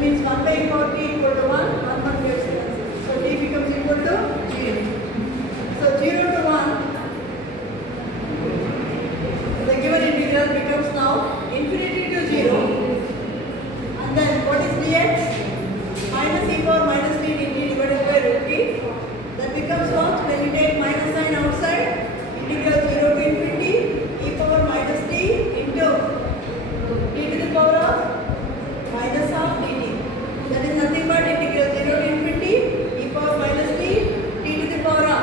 means 1 by e power t equal to 1, 1 gives cancel. So t becomes equal to 0. So 0 to 1, the given integral becomes now infinity to 0. And then what is dx? Minus e power minus t dt divided by root t. That becomes what? When you take minus sign outside, integral 0 to infinity e power minus t into t to the power of minus half dt. That is nothing but integral 0 to infinity e power minus t t to the power of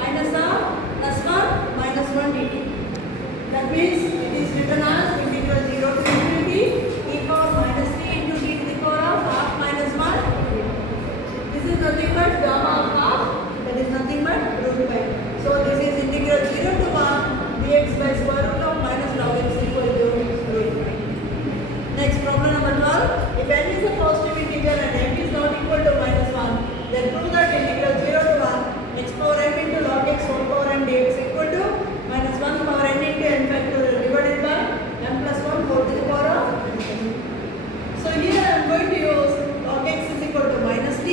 minus half plus 1 minus 1 dt. That means it is written as integral 0 to infinity e power minus t into t to the power of half minus 1. This is nothing but gamma of half, that is nothing but root pi. So this is integral 0 to 1 dx by square root of minus log x equal to root pi. Next, problem number 12. If n is a positive integer and n is not equal to minus 1, then prove that integral 0 to 1 x power m into log x whole power n dx equal to minus 1 power n into n factorial divided by m plus 1 whole to the power of n. So here I am going to use log x is equal to minus t.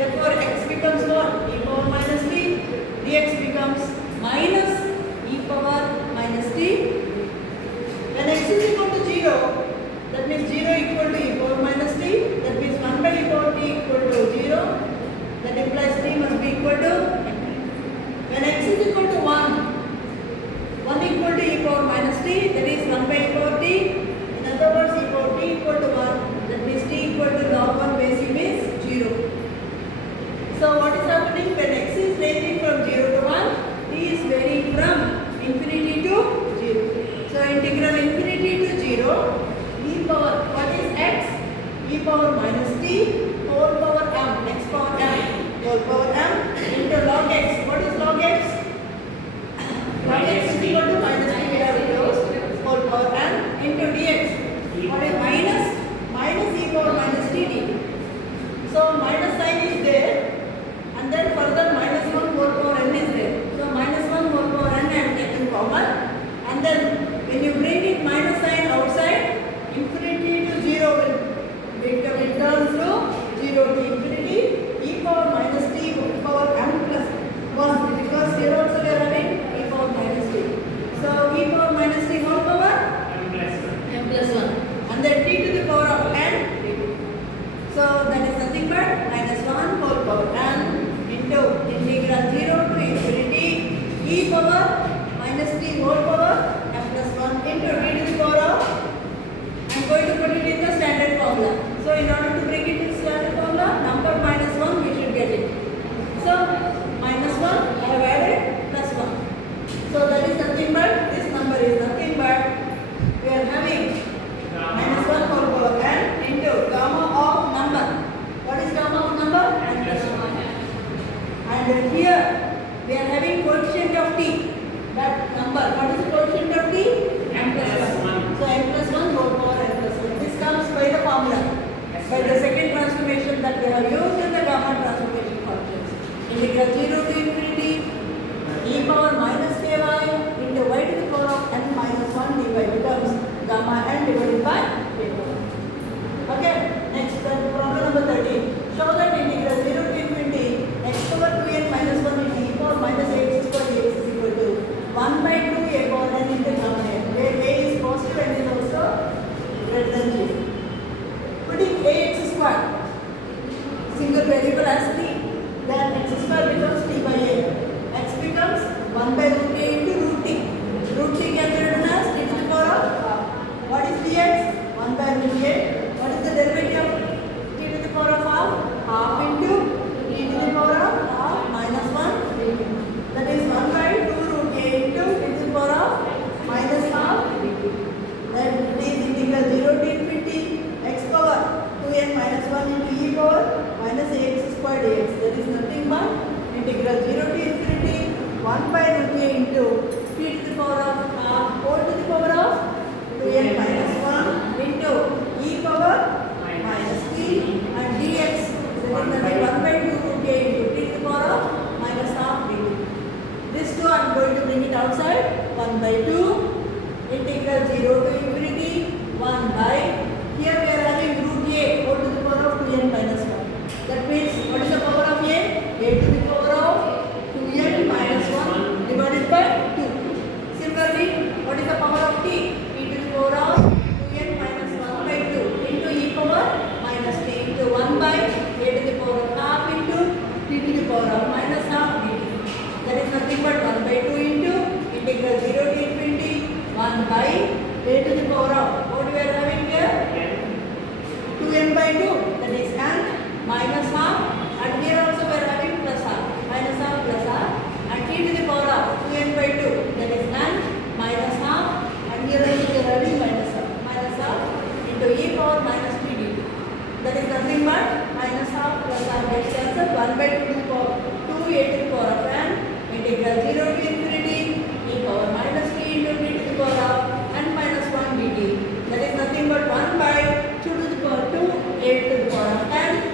Therefore x becomes what? E power minus t. Dx becomes minus e power minus t. When x is equal to 0, that means 0 equal to e power minus t. That means 1 by e power t equal to 0. That implies t must be equal to n. When x is equal to 1 equal to e power minus t, that is 1 by e power t. In other words, e power t equal to 1, that means t equal to log 1 base e is 0. So what is happening when x is ranging from 0 to 1, t is varying from infinity to 0. So integral infinity to 0, e power, what is x? E power minus t whole power m, x power m, whole power m into log x. What is log x? Log x is equal to minus t, we have used, whole power n into dx. What is minus? Minus e power minus t dt. So minus sign is there, and then further minus 1 whole power n is there. So minus 1 whole power n I am taking common, and then when you bring it minus sign outside, infinity to 0 will become, it turns to 0 to infinity e power minus t whole power m plus 1, because here also we are having e power minus t. So e power minus t whole power m plus 1, and then t to the power of n. So that is nothing but minus 1 whole power n into integral 0 to infinity e power minus t whole power m plus 1 into t to the power of, I am going to put it in the standard formula. So in order to bring it in standard formula, number minus 1 we should get it. So minus 1 I have added plus 1. So that is nothing but, this number is nothing but, we are having minus 1 whole power n into gamma of number. What is gamma of number? N plus 1. And here we are having coefficient of t. That number, what is the coefficient of t? M plus 1. So m plus 1 whole power n plus 1. This comes by the formula, by the second transformation that we have used in the gamma transformation functions. Integral 0 to infinity e power minus ky into y to the power of n minus 1 dy becomes gamma n divided by k power. Okay, next problem number 13. Show that integral 0 to infinity x power 2n minus 1 into e power minus x square dx is equal to 1 by 2 a power n into gamma n, where a is positive and is also greater than 0. Putting ax square, single variable as t, then x square becomes t by by 2, that is n minus half, and here also we are having plus half, minus half plus half, and t to the power of 2n by 2, that is n minus half, and here also we are having minus half into e power minus t dt. That is nothing but minus half plus half gets cancelled, 1 by 2 to the power 2 a to the power of n integral 0 to infinity e power minus t into t to the power of n minus 1 dt. That is nothing but 1